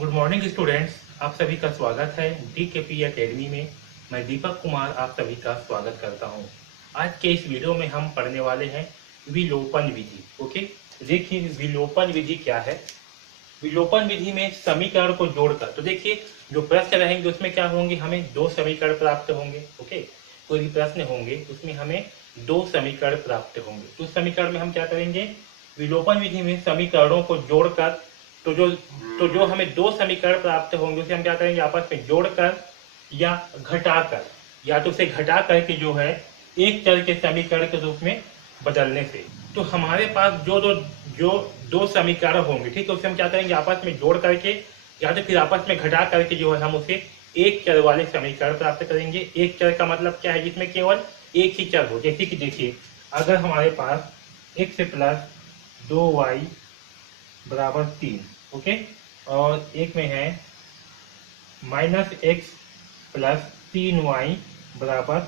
Good morning students, आप सभी का स्वागत है DKP एकेडमी में। मैं दीपक कुमार आप सभी का स्वागत करता हूं। आज के इस वीडियो में हम पढ़ने वाले हैं विलोपन विधि। ओके, देखिए विलोपन विधि क्या है। विलोपन विधि में समीकरण को जोड़कर, तो देखिए जो प्रश्न रहेंगे उसमें क्या होंगे, हमें दो समीकरण प्राप्त होंगे। ओके, कोई भी प्रश्न होंगे उसमें हमें दो समीकरण प्राप्त होंगे। तो उस समीकरण में हम क्या करेंगे, विलोपन विधि में समीकरणों को जोड़कर, तो जो हमें दो समीकरण प्राप्त होंगे उसे हम क्या करेंगे, आपस में जोड़कर या घटाकर, या तो उसे घटा करके जो है एक चर के समीकरण के रूप में बदलने से। तो हमारे पास जो दो समीकरण होंगे, ठीक है, उसे हम क्या करेंगे, आपस में जोड़ करके या तो फिर आपस में घटा करके जो है हम उसे एक चर वाले समीकरण प्राप्त करेंगे। एक चर का मतलब क्या है, जिसमें केवल एक ही चर हो। जैसे कि देखिए, अगर हमारे पास x प्लस 2y बराबर 3, ओके, और एक में है माइनस एक्स प्लस 3y बराबर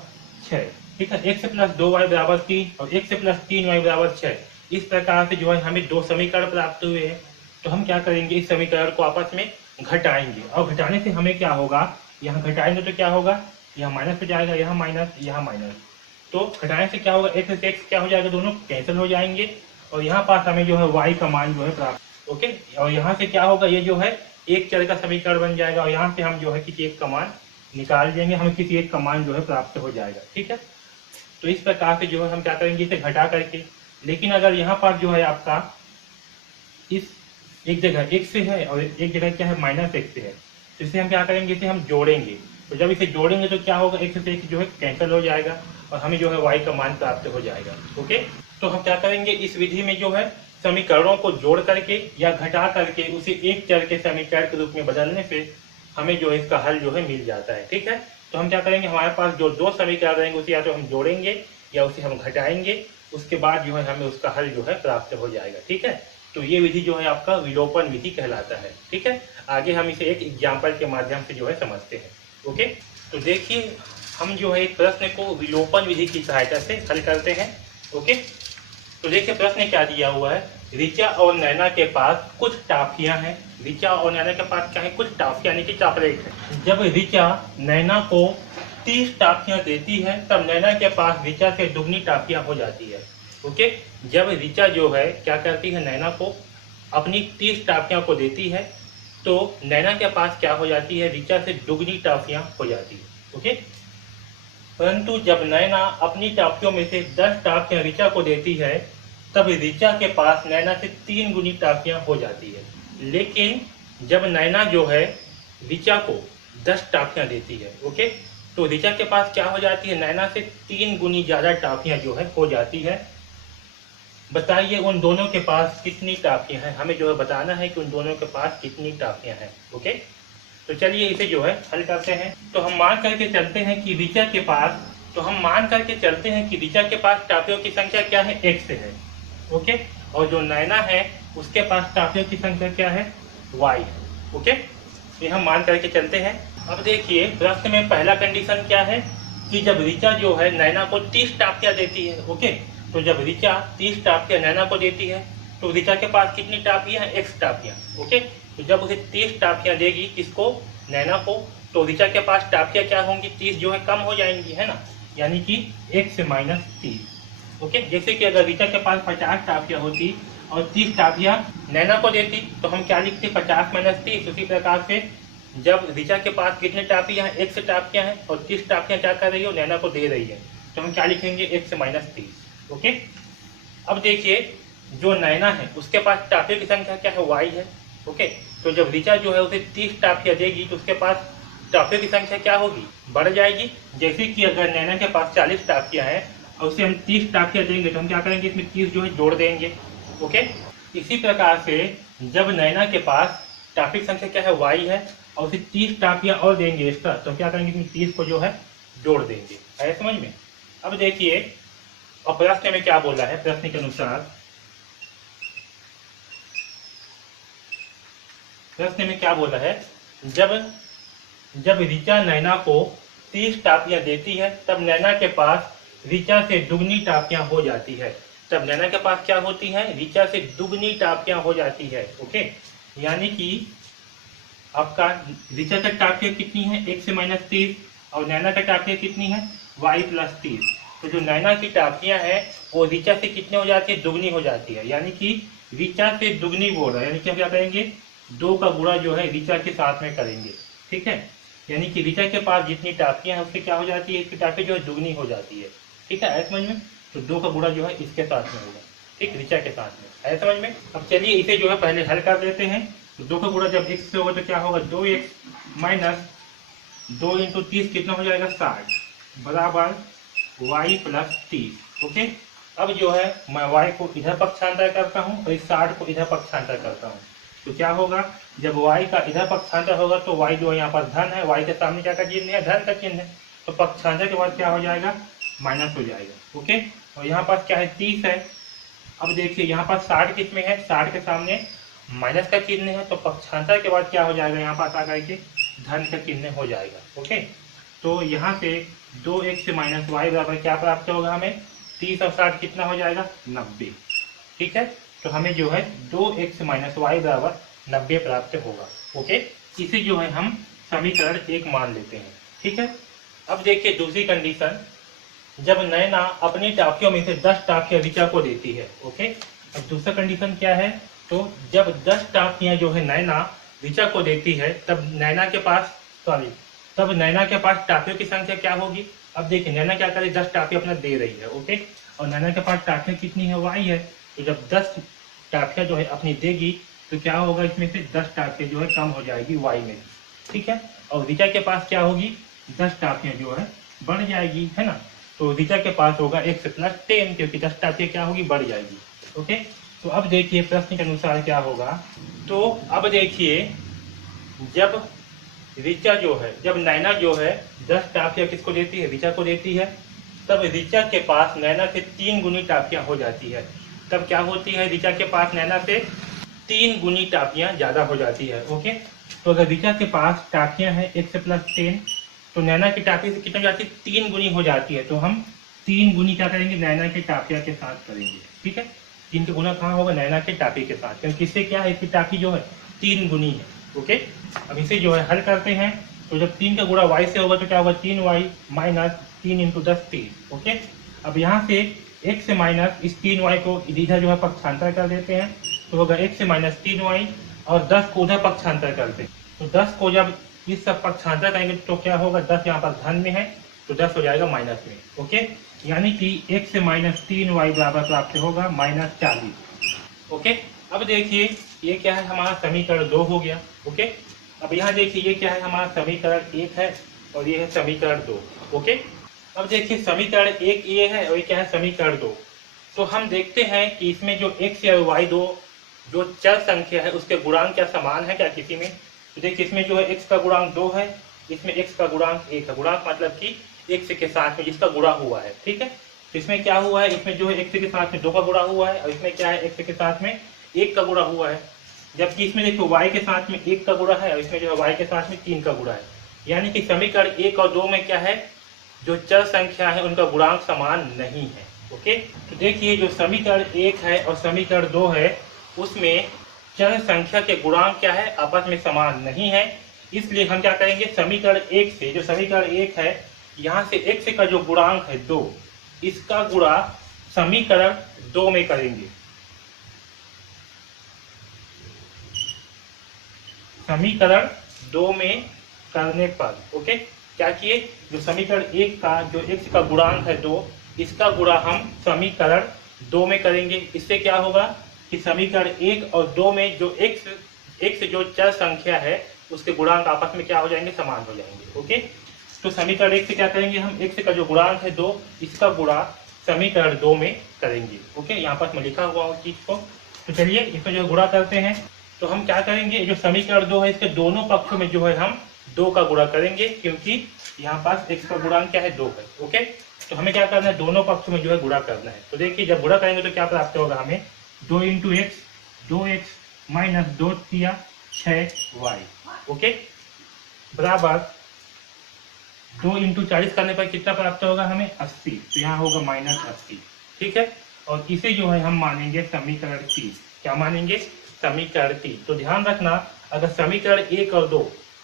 6, ठीक है। x प्लस 2y बराबर 3 और x प्लस 3y बराबर 6, इस प्रकार से जो है हमें दो समीकरण प्राप्त हुए हैं। तो हम क्या करेंगे, इस समीकरण को आपस में घटाएंगे, और घटाने से हमें क्या होगा, यहाँ घटाएंगे तो क्या होगा, यहाँ माइनस हो जाएगा, यहाँ माइनस, यहाँ माइनस। तो घटाने से क्या होगा, x से x क्या हो जाएगा, दोनों कैंसिल हो जाएंगे, और यहाँ पास हमें जो है y का मान जो है प्राप्त। ओके, और यहाँ से क्या होगा, ये जो है एक चर का समीकरण बन जाएगा, और यहाँ से हम जो है किसी एक का मान निकाल देंगे, हमें किसी एक का मान जो है प्राप्त हो जाएगा। ठीक है, तो इस प्रकार से जो है हम क्या करेंगे, इसे घटा करके। लेकिन अगर यहाँ पास जो है आपका इस एक जगह x से है और एक जगह क्या है, माइनस x से है, तो इसे हम क्या करेंगे, इसे हम जोड़ेंगे। तो जब इसे जोड़ेंगे तो क्या होगा, x से x जो है कैंसिल हो जाएगा और हमें जो है y का मान प्राप्त हो जाएगा। ओके, तो हम क्या करेंगे, इस विधि में जो है समीकरणों को जोड़ करके या घटा करके उसे एक चर के समीकरण के रूप में बदलने से हमें जो इसका हल जो है मिल जाता है। ठीक है, तो हम क्या करेंगे, हमारे पास जो दो समीकरण रहेंगे उसे या तो हम जोड़ेंगे या उसे हम घटाएंगे, उसके बाद जो है हमें उसका हल जो है प्राप्त हो जाएगा। ठीक है, तो ये विधि जो है आपका विलोपन विधि कहलाता है। ठीक है, आगे हम इसे एक एग्जाम्पल के माध्यम से जो है समझते हैं। ओके, तो देखिए हम जो है एक प्रश्न को विलोपन विधि की सहायता से हल करते हैं। ओके, तो देखिए प्रश्न क्या दिया हुआ है, ऋचा और नैना के पास कुछ टाफियां हैं। ऋचा और नैना के पास क्या है, कुछ टाफियां यानी कि चॉकलेट है। जब ऋचा नैना को 30 टाफियां देती है तब नैना के पास ऋचा से दुगनी टाफियां हो जाती है। ओके, जब ऋचा जो है क्या करती है, नैना को अपनी 30 टाफियां को देती है तो नैना के पास क्या हो जाती है, ऋचा से दुगनी टाफियां हो जाती है। ओके, परंतु जब नैना अपनी टाफियों में से 10 टाफियां ऋचा को देती है तब ऋचा के पास नैना से 3 गुनी टाफियां हो जाती है। लेकिन जब नैना जो है ऋचा को 10 टाफियां देती है, ओके, तो ऋचा के पास क्या हो जाती है, नैना से 3 गुनी ज्यादा टाफियां जो है हो जाती है। बताइए उन दोनों के पास कितनी टाफियां हैं, हमें जो है बताना है कि उन दोनों के पास कितनी टाफियां हैं। ओके, तो चलिए इसे जो है हल करते हैं। तो हम मान करके चलते हैं कि ऋचा के पास, टाफियों की संख्या क्या है, x है। ओके, और जो नैना है उसके पास टाफियों की संख्या क्या है, y। ओके, ये हम मान करके चलते हैं। अब देखिए प्रश्न में पहला कंडीशन क्या है कि जब ऋचा जो है नैना को 30 टाफियां देती है। ओके, तो जब ऋचा 30 टाफियां नैना को देती है तो ऋचा के पास कितनी टाफियां हैं, x टाफियां। ओके, तो जब उसे 30 टाफियां देगी किसको, नैना को, तो ऋचा के पास टाफियां क्या होंगी, 30 जो है कम हो जाएंगी, है ना, यानी कि x से माइनस 30। ओके, जैसे कि अगर ऋचा के पास 50 टाफियां होती और 30 टाफियां नैना को देती तो हम क्या लिखते, 50 माइनस 30। उसी प्रकार से जब ऋचा के पास कितने टाफियां हैं, x टाफियां हैं, और 30 टाफियां क्या कर रही हो, नैना को दे रही है, तो हम क्या लिखेंगे, x माइनस 30। ओके, अब देखिए जो नैना है उसके पास टाफियों की संख्या क्या है, y है। ओके, तो जब ऋचा जो है उसे 30 टाफियां देगी तो उसके पास टाफियों की संख्या क्या होगी, बढ़ जाएगी। जैसे कि अगर नैना के पास 40 टाफियां हैं और उसे हम 30 टाफियां देंगे तो हम क्या करेंगे, इसमें 30 जो है जोड़ देंगे। ओके, इसी प्रकार से जब नैना के पास टाफी की संख्या क्या है, y है, और उसे 30 टाफियां और देंगे एक्स्ट्रा, तो क्या करेंगे, इसमें 30 को जो है जोड़ देंगे। है समझ में। अब देखिए और प्रश्न में क्या बोला है, प्रश्न के अनुसार प्रश्न में क्या बोला है, जब ऋचा नैना को 30 टाफियां देती है तब नैना के पास ऋचा से दुगनी टाफियां हो जाती है। तब नैना के पास क्या होती है, ऋचा से दुगनी टाफियां हो जाती है। ओके, यानी कि आपका ऋचा का टापिया कितनी है, x से माइनस 30, और नैना का टापिया कितनी है, y प्लस 30। तो जो नैना की टापियां है वो ऋचा से कितने हो जाती है, दुगनी हो जाती है, यानी कि ऋचा से दुगनी बोल रहा है, यानी कि हम क्या करेंगे, 2 का गुणा जो है ऋचा के साथ में करेंगे, ठीक है। यानी कि ऋचा के पास जितनी टापियां हैं उससे क्या हो जाती है, इसकी टापियां जो है दुगनी हो जाती है, ठीक है, ऐसे समझ में। तो 2 का गुणा जो है इसके साथ में होगा, ठीक, ऋचा के साथ में, ऐसे समझ में। अब चलिए इसे जो है पहले हल कर देते हैं। तो 2 का गुणा जब x से होगा तो क्या होगा, 2x माइनस 2 इंटू 30 कितना हो जाएगा, 60 बराबर y प्लस 30। ओके, अब जो है मैं y को इधर पक्षांतर करता हूँ और इस 60 को इधर पक्षांतर करता हूँ। तो क्या होगा, जब y का इधर पक्षांतर होगा तो y जो है यहाँ पर धन है, y के सामने क्या का चिन्ह है, धन का चिन्ह है, तो पक्षांतर के बाद क्या हो जाएगा, माइनस हो जाएगा। ओके, और यहाँ पास क्या है, 30 है। अब देखिए यहाँ पर 60 किस में है, 60 के सामने माइनस का चिन्ह है, तो पक्षांतर के बाद क्या हो जाएगा, यहाँ पास आकर के धन का चिन्ह हो जाएगा। ओके, तो यहाँ से 2x माइनस वाई बराबर क्या प्राप्त होगा हमें, 30 और 60 कितना हो जाएगा, 90, ठीक है। तो हमें जो है 2x माइनस वाई बराबर 90 प्राप्त होगा। ओके, इसे जो है हम समीकरण 1 मान लेते हैं, ठीक है। अब देखिए दूसरी कंडीशन, जब नैना अपनी टाफियों में से 10 टाफियां ऋचा को देती है। ओके, अब दूसरा कंडीशन क्या है, तो जब 10 टाफियां जो है नैना ऋचा को देती है तब नैना के पास टाफियों की संख्या क्या होगी। अब देखिए नैना क्या करे, 10 टाफियां अपना दे रही है, ओके, और नैना के पास टाफियां कितनी है, y है। तो जब 10 टाफियां जो है अपनी देगी तो क्या होगा, इसमें से 10 टाफियां जो है कम हो जाएगी y में, ठीक है। और ऋचा के पास क्या होगी, 10 टाफियां जो है बढ़ जाएगी, है ना। तो ऋचा के पास होगा x प्लस 10, क्योंकि 10 टाफियां क्या होगी, बढ़ जाएगी। ओके, तो अब देखिए प्रश्न के अनुसार क्या होगा। तो अब देखिए जब ऋचा जो है, जब नैना जो है 10 टाफियां किसको देती है, ऋचा को देती है, तब ऋचा के पास नैना से 3 गुनी टाफियां हो जाती है। तब क्या होती है, ऋचा के पास नैना से 3 गुनी टाफियां ज्यादा हो जाती है। ओके, तो अगर ऋचा के पास टाफियां है x प्लस 10, तो नैना की टाफिया से कितना हो जाती है, 3 गुनी हो जाती है। तो हम 3 गुनी क्या करेंगे, नैना के टाफिया के साथ करेंगे, ठीक है। 3 का गुना कहाँ होगा, नैना के टाफी के साथ, क्योंकि इससे क्या है, इसकी टाफी जो है 3 गुनी है। ओके, अब इसे जो है हल करते हैं। तो जब 3 का गुणा y से होगा तो क्या होगा, 3y माइनस 3 इंटू 10 3। ओके, अब यहाँ से x से माइनस इस 3y को इधर जो है पक्षांतर कर देते हैं, तो होगा x से माइनस 3y, और 10 को उधर पक्षांतर करते हैं। तो 10 को जब इस सब पक्षांतर करेंगे तो क्या होगा, 10 यहाँ पर धन में है तो 10 हो जाएगा माइनस में। ओके, यानी कि x से माइनस 3y बराबर प्राप्त होगा माइनस 40। ओके, अब देखिए ये क्या है, हमारा समीकरण 2 हो गया। ओके, अब यहाँ देखिए ये क्या है, हमारा समीकरण 1 है और ये है समीकरण 2। ओके, अब देखिए समीकरण 1 ये है और ये क्या है, समीकरण 2। तो हम देखते हैं कि इसमें जो x या y दो जो चर संख्या है उसके गुणांक क्या समान है क्या किसी में। तो देखिए इसमें जो है x का गुणांक 2 है, इसमें x का गुणांक 1 है। गुणांक मतलब कि x के साथ में जिसका गुणा हुआ है, ठीक है। तो इसमें क्या हुआ है, इसमें जो है x के साथ में 2 का गुणा हुआ है और इसमें क्या है, x के साथ में 1 का गुणा हुआ है। जबकि इसमें देखो y के साथ में 1 का गुणा है और इसमें जो है y के साथ में 3 का गुणा है। यानी कि समीकरण 1 और 2 में क्या है, जो चर संख्या है उनका गुणांक समान नहीं है। ओके, तो देखिए जो समीकरण 1 है और समीकरण 2 है उसमें चर संख्या के गुणांक क्या है, आपस में समान नहीं है। इसलिए हम क्या करेंगे, समीकरण 1 से, जो समीकरण 1 है यहाँ से x का जो गुणांक है 2, इसका गुणा समीकरण 2 में करेंगे। समीकरण 2 में करने पर ओके क्या किए, जो समीकरण 1 का जो x का गुणांक है 2, इसका गुणा हम समीकरण 2 में करेंगे। इससे क्या होगा कि समीकरण 1 और 2 में जो x जो चर संख्या है उसके गुणांक आपस में क्या हो जाएंगे, समान हो जाएंगे। ओके, तो समीकरण 1 से क्या करेंगे हम, x का जो गुणांक है 2, इसका गुणा समीकरण 2 में करेंगे। ओके, यहाँ पर मैं लिखा हुआ उस चीज को। तो चलिए इसमें जो गुणा करते हैं, तो हम क्या करेंगे, जो समीकरण 2 है इसके दोनों पक्षों में जो है हम 2 का गुणा करेंगे, क्योंकि यहाँ पास x का गुणांक क्या है, 2 है। ओके, तो हमें क्या करना है, दोनों पक्षों में जो है गुणा करना है। तो देखिए जब गुणा करेंगे तो क्या प्राप्त होगा हमें, 2 इंटू एक्स, 2x माइनस 2 तिया 6y। ओके, बराबर 2 इंटू 40 करने पर कितना प्राप्त होगा हमें, 80। तो यहाँ होगा माइनस 80, ठीक है। और इसे जो है हम मानेंगे समीकरण 3। क्या मानेंगे, समीकरण 3। तो ध्यान रखना, अगर समीकरण 1 और 2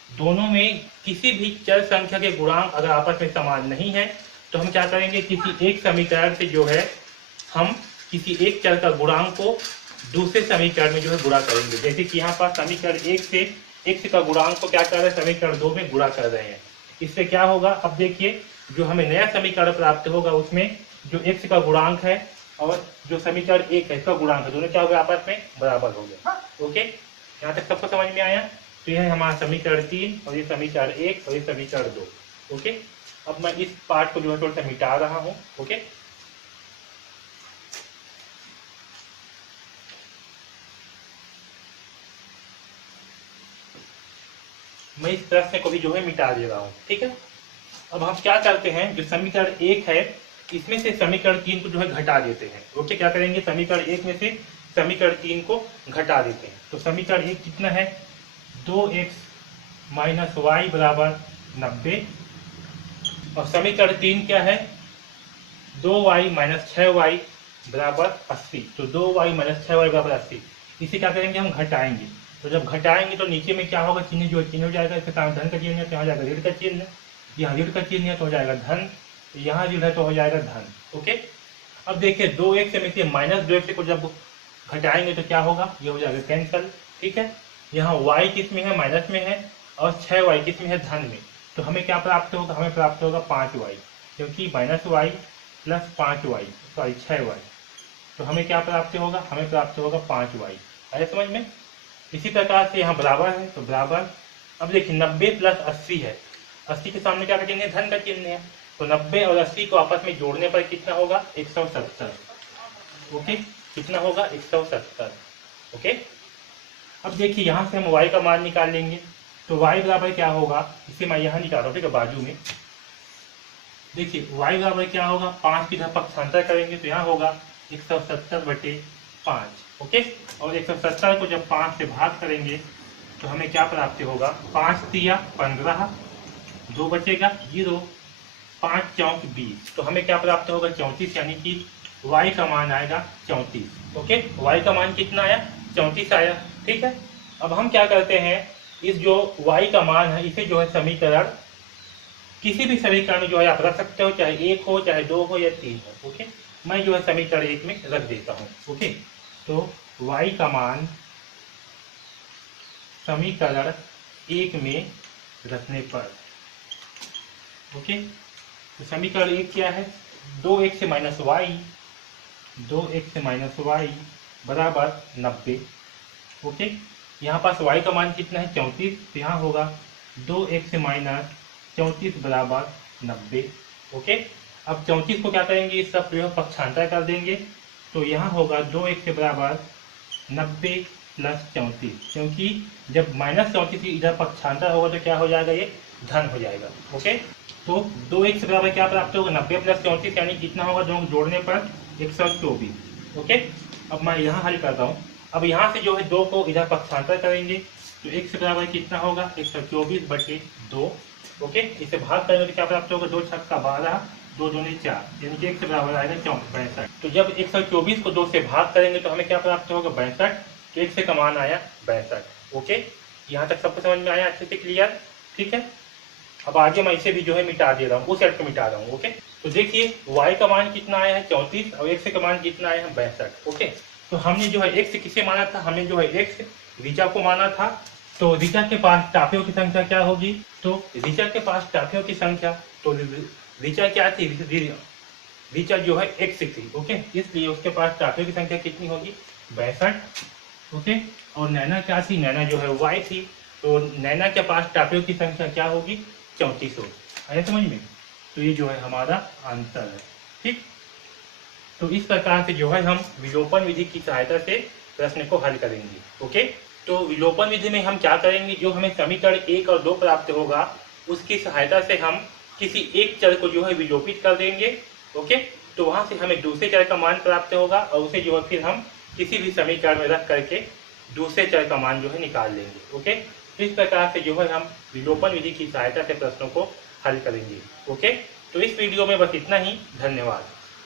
दोनों में किसी भी चर संख्या के गुणांक अगर आपस में समान नहीं है तो हम क्या करेंगे, किसी एक समीकरण से जो है हम किसी एक चर का गुणांक को दूसरे समीकरण में जो है गुणा करेंगे। जैसे कि यहाँ पर समीकरण 1 से x का गुणांक को क्या कर रहे हैं, समीकरण 2 में गुणा कर रहे हैं। इससे क्या होगा, अब देखिए जो हमें नया समीकरण प्राप्त होगा उसमें जो x का गुणांक है और जो समीकरण 1 है इसका गुणांक है, दोनों क्या हो गए, आपस में बराबर हो गए। ओके, यहाँ तक सबको समझ में आया। तो यह है हमारा समीकरण 3 और ये समीकरण 1 और ये समीकरण 2। ओके, अब मैं इस पार्ट को जो है थोड़ा सा मिटा रहा हूँ। ओके, मैं इस प्रश्न को भी जो है मिटा दे रहा हूँ। ठीक है, अब हम क्या करते हैं, जो समीकरण 1 है इसमें से समीकरण 3 को जो है घटा देते हैं। ओके, क्या करेंगे, समीकरण 1 में से समीकरण 3 को घटा देते हैं। तो समीकरण 1 कितना है, 2x माइनस वाई बराबर 90 और समीकरण 3 क्या है, 2y माइनस 6y बराबर 80। तो 2y माइनस 6y बराबर 80, इसे क्या करेंगे, हम घटाएंगे। तो जब घटाएंगे तो नीचे में क्या होगा, चिन्ह जो चिन्ह हो जाएगा, इसके सामने धन का चिन्ह है तो यहाँ जाएगा ऋण का चिन्ह, यहाँ ऋण का चिन्ह है तो हो जाएगा धन, यहाँ ऋण है तो हो जाएगा धन। ओके, अब देखिए 2x में से माइनस 2x को जब घटाएंगे तो क्या होगा, ये हो जाएगा कैंसल। ठीक है, यहाँ y किस में है, माइनस में है और 6y किस में है, धन में। तो हमें क्या प्राप्त होगा, हमें प्राप्त होगा 5y, क्योंकि minus y plus 5y sorry 6y, तो हमें क्या प्राप्त होगा, हमें प्राप्त होगा 5y। आया समझ में। इसी प्रकार से यहाँ बराबर है तो बराबर, अब देखिए 90 प्लस 80 है, 80 के सामने क्या का चिन्ह है, धन का चिन्ह है। तो 90 और 80 को आपस में जोड़ने पर कितना होगा, 170। ओके, कितना होगा, 170। ओके, अब देखिए यहाँ से हम y का मान निकाल लेंगे। तो y बराबर क्या होगा, इसे मैं यहाँ निकाल रहा हूँ, ठीक है, बाजू में। देखिए y बराबर क्या होगा, 5 की तरफ पक्षांतर करेंगे तो यहाँ होगा 170/5। ओके, और 170 को जब 5 से भाग करेंगे तो हमें क्या प्राप्त होगा, 5 तिया 15, 2 बचेगा 0, 5 चौक 20, तो हमें क्या प्राप्त होगा, 34, यानी कि y का मान आएगा 34। ओके, y का मान कितना आया, 34 आया। ठीक है, अब हम क्या करते हैं, इस जो y का मान है इसे जो है समीकरण किसी भी समीकरण में जो है आप रख सकते हो, चाहे 1 हो, चाहे 2 हो या 3 हो। ओके, मैं जो है समीकरण 1 में रख देता हूँ। ओके, तो y का मान समीकरण 1 में रखने पर, ओके, तो समीकरण 1 क्या है, 2x minus Y, 2x minus Y बराबर 90। ओके, यहाँ पास y का मान कितना है, 34, तो यहाँ होगा 2x माइनस 34 बराबर 90। ओके, अब 34 को क्या करेंगे, इसका प्रयोग पक्षांतर कर देंगे तो यहाँ होगा 2x बराबर 90 प्लस 34, क्योंकि जब माइनस 34 इधर पक्षांतर होगा तो क्या हो जाएगा, ये धन हो जाएगा। ओके, तो 2x बराबर क्या प्राप्त होगा, 90 प्लस 34, यानी कितना होगा, दोनों जोड़ने पर 124। ओके, अब मैं यहाँ हल करता हूँ। अब यहाँ से जो है 2 को इधर पक्षांतर करेंगे तो x बराबर कितना होगा, 124/2। ओके, इसे भाग करेंगे तो क्या प्राप्त होगा, 2 छक्का 12, 2 दूनी 4, यानी कि x बराबर आएगा 64। तो जब 124 को 2 से भाग करेंगे तो हमें क्या प्राप्त होगा, 62। तो x का मान आया 62। ओके, यहाँ तक सबको समझ में आया, अच्छे से क्लियर। ठीक है, अब आगे मैं इसे भी जो है मिटा दे रहा हूँ, उस सेट को मिटा रहा हूँ। ओके, तो देखिए y का मान कितना आया है, 34, और x का मान कितना आया है, 62। ओके, तो हमने जो है x किसे माना था, हमने जो है x ऋचा को माना था। तो ऋचा के पास टापियों की संख्या क्या होगी, तो ऋचा के पास टापियों की संख्या, तो ऋचा क्या थी, ऋचा जो है x थी। ओके, इसलिए उसके पास टापियों की संख्या कितनी होगी, 62। ओके, और नैना क्या थी, नैना जो है y थी, तो नैना के पास टापियों की संख्या क्या होगी, 34 होगी। आया समझ में। तो ये जो है हमारा आंसर है। ठीक, तो इस प्रकार से जो है हम विलोपन विधि की सहायता से प्रश्न को हल करेंगे। ओके, तो विलोपन विधि में हम क्या करेंगे, जो हमें समीकरण 1 और 2 प्राप्त होगा उसकी सहायता से हम किसी एक चर को जो है विलोपित कर देंगे। ओके, तो वहां से हमें दूसरे चर का मान प्राप्त होगा और उसे जो है फिर हम किसी भी समीकरण में रख करके दूसरे चर का मान जो है निकाल लेंगे। ओके, इस प्रकार से जो है हम विलोपन विधि की सहायता से प्रश्नों को हल करेंगे। ओके, तो इस वीडियो में बस इतना ही। धन्यवाद।